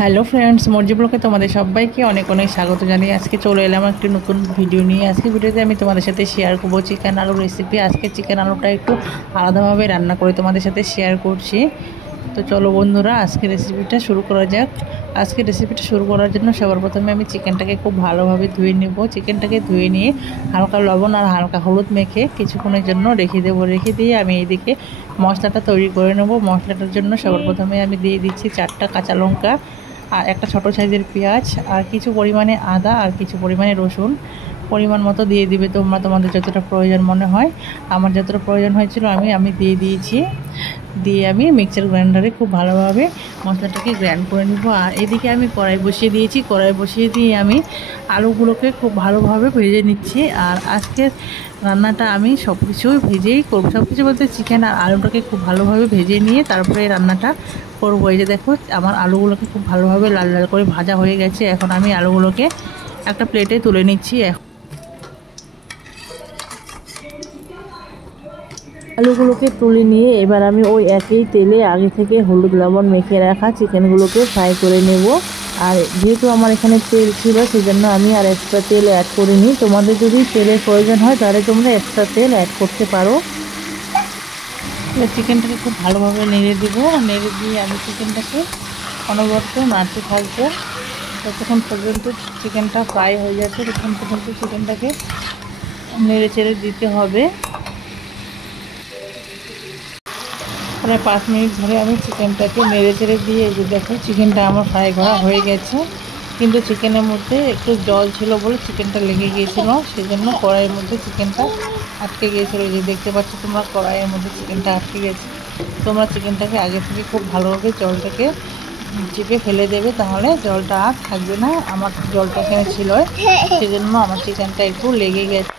Hello friends, মর্জি ব্লগে তোমাদের সবাইকে অনেক অনেক স্বাগত জানিয়ে আজকে চলে এলাম একটি নতুন ভিডিও নিয়ে। আজকে ভিডিওতে আমি তোমাদের সাথে শেয়ার করবো চিকেন আলুর রেসিপি। আজকে চিকেন আলুটা একটু আলাদাভাবে রান্না করে তোমাদের সাথে শেয়ার করছি। তো চলো বন্ধুরা, আজকে রেসিপিটা শুরু করা যাক। আজকে রেসিপিটা শুরু করার জন্য সবার প্রথমে আমি চিকেনটাকে খুব ভালোভাবে ধুয়ে নেব। চিকেনটাকে ধুয়ে নিয়ে হালকা লবণ আর হালকা হলুদ মেখে কিছুক্ষণের জন্য রেখে দেবো। রেখে দিয়ে আমি এইদিকে মশলাটা তৈরি করে নেব। মশলাটার জন্য সবার প্রথমে আমি দিয়ে দিচ্ছি 4টা কাঁচা লঙ্কা আর একটা ছোটো সাইজের পেঁয়াজ আর কিছু পরিমাণে আদা আর কিছু পরিমাণে রসুন। পরিমাণ মতো দিয়ে দিবে তোমরা, তোমাদের যতটা প্রয়োজন মনে হয়। আমার যতটা প্রয়োজন হয়েছিল আমি দিয়ে দিয়েছি। দিয়ে আমি মিক্সার গ্রাইন্ডারে খুব ভালোভাবে মশলাটাকে গ্রাইন্ড করে নেব। আর এদিকে আমি কড়াই বসিয়ে দিয়েছি। কড়াই বসিয়ে দিয়ে আমি আলুগুলোকে খুব ভালোভাবে ভেজে নিচ্ছি। আর আজকের রান্নাটা আমি সব কিছুই ভেজেই করবো। সব কিছু বলতে চিকেন আর আলুটাকে খুব ভালোভাবে ভেজে নিয়ে তারপরে রান্নাটা করবো। এই যে দেখো, আমার আলুগুলোকে খুব ভালোভাবে লাল লাল করে ভাজা হয়ে গেছে। এখন আমি আলুগুলোকে একটা প্লেটে তুলে নিচ্ছি। আলুগুলোকে তুলে নিয়ে এবার আমি ওই একই তেলে আগে থেকে হলুদ লবণ মেখে রাখা চিকেনগুলোকে ফ্রাই করে নেব। আর যেহেতু আমার এখানে তেল ছিল সেজন্য আমি আর এক্সট্রা তেল অ্যাড করিনি। তোমাদের যদি তেলের প্রয়োজন হয় তাহলে তোমরা এক্সট্রা তেল অ্যাড করতে পারো। চিকেনটাকে খুব ভালোভাবে নেড়ে দেবো। নেড়ে দিয়ে আমি চিকেনটাকে অনবরত নাড়তে থাকবো যতক্ষণ পর্যন্ত চিকেনটা ফ্রাই হয়ে যাচ্ছে। ততক্ষণ পর্যন্ত চিকেনটাকে নেড়ে চেড়ে দিতে হবে। প্রায় 5 মিনিট ধরে আমি চিকেনটাকে নেড়ে চেড়ে দিয়ে এই যে দেখো চিকেনটা আমার ফ্রাই করা হয়ে গেছে। কিন্তু চিকেনের মধ্যে একটু জল ছিল বলে চিকেনটা লেগে গিয়েছিল, সেই জন্য কড়াইয়ের মধ্যে চিকেনটা আটকে গিয়েছিলো। এই যে দেখতে পাচ্ছ তোমরা, কড়াইয়ের মধ্যে চিকেনটা আটকে গেছে। তোমরা চিকেনটাকে আগে থেকে খুব ভালোভাবে জলটাকে চিপে ফেলে দেবে, তাহলে জলটা আর থাকবে না। আমার জলটা এখানে ছিল, সেই জন্য আমার চিকেনটা একটু লেগে গেছে।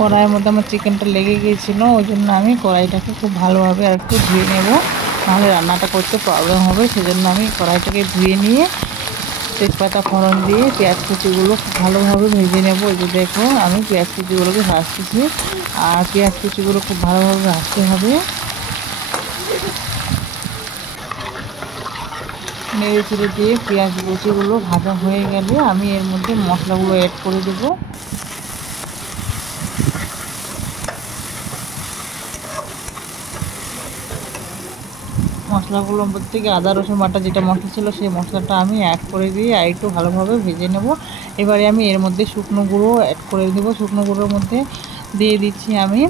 কড়াইয়ের মধ্যে আমার চিকেনটা লেগে গিয়েছিলো, ওই জন্য আমি কড়াইটাকে খুব ভালোভাবে আর একটু ধুয়ে নেব, নাহলে রান্নাটা করতে প্রবলেম হবে। সেজন্য আমি কড়াইটাকে ধুয়ে নিয়ে তেজপাতা ফোড়ন দিয়ে পেঁয়াজ কুচিগুলো খুব ভালোভাবে ভেজে নেব। এই যে দেখো, আমি পেঁয়াজ কুচিগুলোকে ভাজতেছি। আর পেঁয়াজ কুচিগুলো খুব ভালোভাবে ভাজতে হবে। নেড়ে চেড়ে দিয়ে পেঁয়াজ কুচিগুলো ভাজা হয়ে গেলে আমি এর মধ্যে মশলাগুলো অ্যাড করে দেবো। মশলাগুলোর মধ্যে থেকে আদা রসুন বাটা যেটা মশলা ছিল সেই মশলাটা আমি অ্যাড করে দিয়ে আর একটু ভালোভাবে ভেজে নেব। এবারে আমি এর মধ্যে শুকনো গুঁড়ো অ্যাড করে দেবো। শুকনো গুঁড়োর মধ্যে দিয়ে দিচ্ছি আমি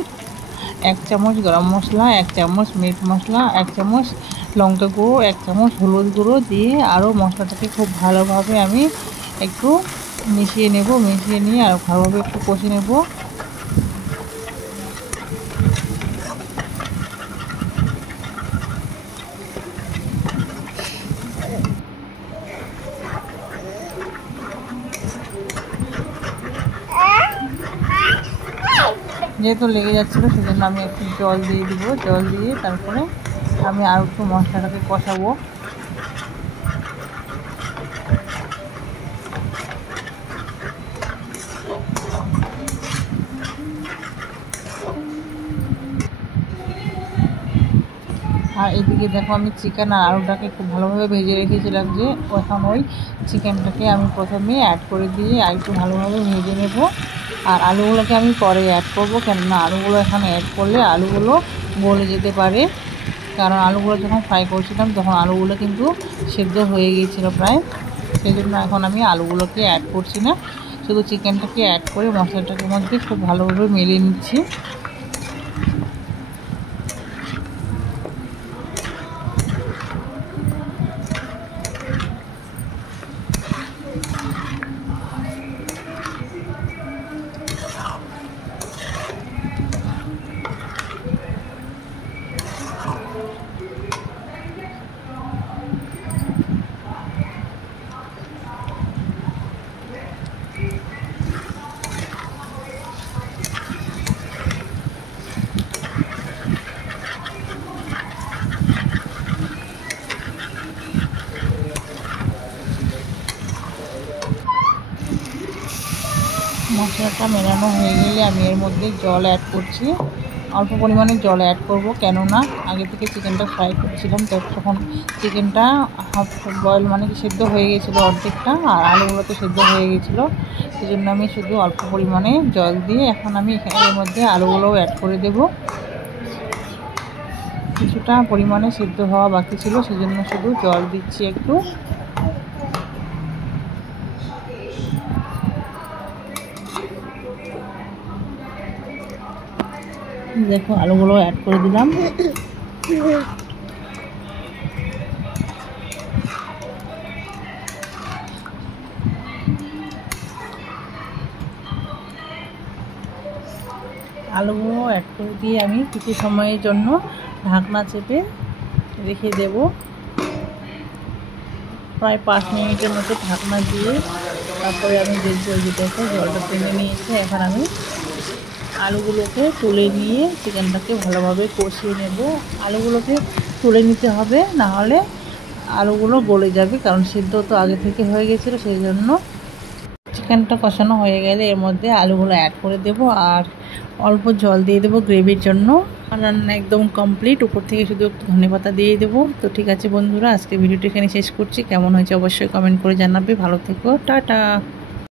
1 চামচ গরম মশলা, 1 চামচ মিট মশলা, 1 চামচ লঙ্কা গুঁড়ো, 1 চামচ হলুদ গুঁড়ো দিয়ে আরও মশলাটাকে খুব ভালোভাবে আমি একটু মিশিয়ে নেব। মিশিয়ে নিয়ে আর ভালোভাবে একটু কষে নেব। যেহেতু লেগে যাচ্ছিলো সেজন্য আমি একটু জল দিয়ে দিব। জল দিয়ে তারপরে আমি আর একটু মশলাটাকে কষাবো। আর এদিকে দেখো, আমি চিকেন আর আলুটাকে খুব ভালোভাবে ভেজে রেখেছিলাম, যে এখন ওই চিকেনটাকে আমি প্রথমে অ্যাড করে দিয়ে আর একটু ভালোভাবে ভেজে নেব। আর আলুগুলোকে আমি পরে অ্যাড করব, কেননা আলুগুলো এখন অ্যাড করলে আলুগুলো গলে যেতে পারে। কারণ আলুগুলো যখন ফ্রাই করছিলাম তখন আলুগুলো কিন্তু সেদ্ধ হয়ে গিয়েছিলো প্রায়। সেই জন্য এখন আমি আলুগুলোকে অ্যাড করছি না, শুধু চিকেনটাকে অ্যাড করে মশলাটাকে মধ্যে খুব ভালোভাবে মিলিয়ে নিচ্ছি। মশলাটা মেলানো হয়ে গেলে আমি এর মধ্যে জল অ্যাড করছি। অল্প পরিমাণে জল অ্যাড করব, কেননা আগে থেকে চিকেনটা ফ্রাই করছিলাম, তখন চিকেনটা হাফ বয়েল মানে সেদ্ধ হয়ে গেছিলো অর্ধেকটা, আর আলুগুলো তো সেদ্ধ হয়ে গেছিলো। সেই জন্য আমি শুধু অল্প পরিমাণে জল দিয়ে এখন আমি এর মধ্যে আলুগুলোও অ্যাড করে দেব। কিছুটা পরিমাণে সেদ্ধ হওয়া বাকি ছিল, সেই জন্য শুধু জল দিচ্ছি একটু। দেখো আলুগুলো অ্যাড করে দিলাম। আলুগুলো অ্যাড করে দিয়ে আমি কিছু সময়ের জন্য ঢাকনা চেপে রেখে দেব। প্রায় 5 মিনিটের মতো ঢাকনা দিয়ে তারপরে আমি দেখবো যে দেখো জলটা টেনে নিয়েছে। এখন আমি আলুগুলোকে তুলে নিয়ে চিকেনটাকে ভালোভাবে কষিয়ে নেব। আলুগুলোকে তুলে নিতে হবে, না হলে আলুগুলো গলে যাবে, কারণ সিদ্ধ তো আগে থেকে হয়ে গেছিলো। সেই জন্য চিকেনটা কষানো হয়ে গেলে এর মধ্যে আলুগুলো অ্যাড করে দেব, আর অল্প জল দিয়ে দেবো গ্রেভির জন্য। রান্না একদম কমপ্লিট, উপর থেকে শুধু একটু ধনেপাতা দিয়ে দেবো। তো ঠিক আছে বন্ধুরা, আজকে ভিডিওটি এখানে শেষ করছি। কেমন হয়েছে অবশ্যই কমেন্ট করে জানাবে। ভালো থেকো, টাটা।